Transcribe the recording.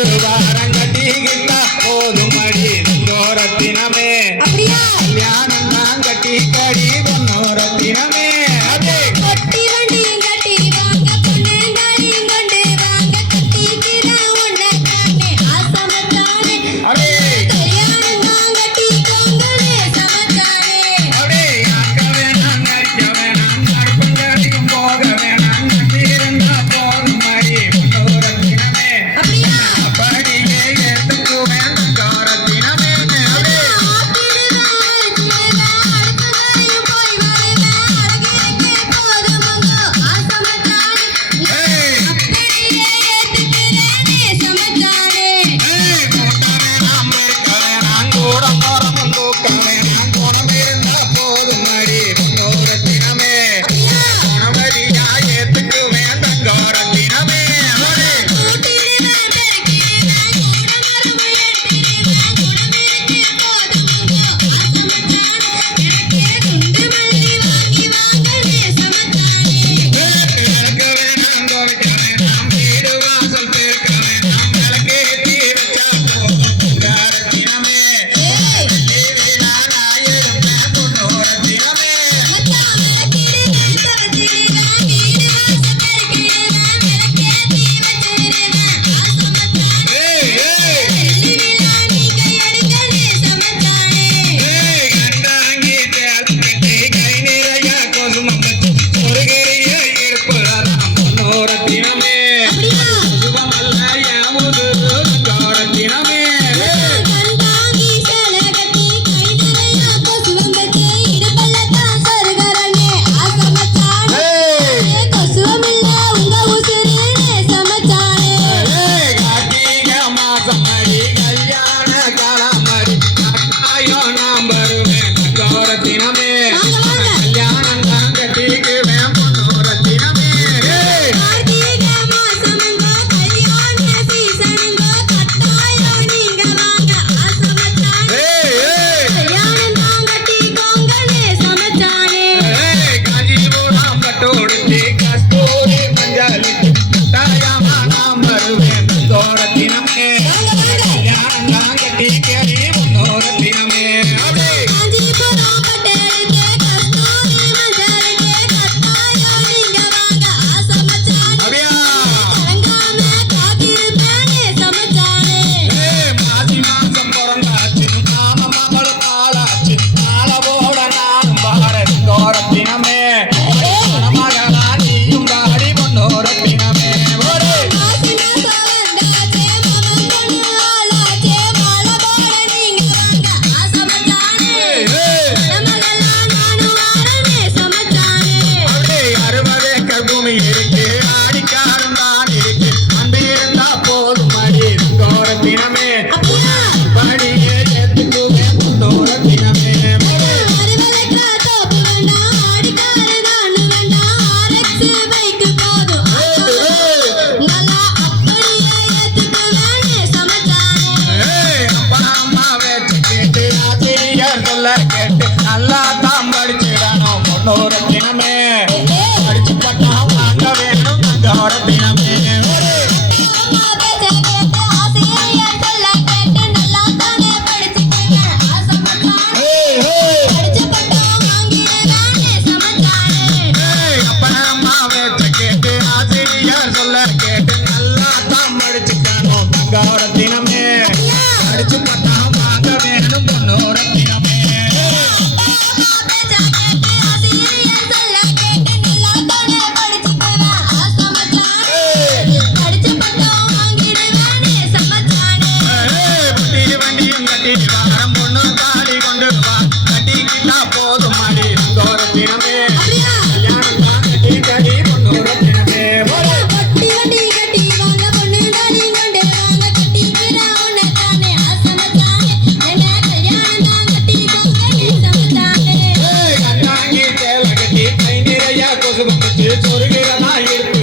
திருவாரங்கட்டிக்கிட்டா போதும் அடி தோரத்தினமே கல்யாணம் தான் கட்டி கடி பொன்னோர Hey, தோரத்தினே கேட்கிறேன் முருகிரனாயிரு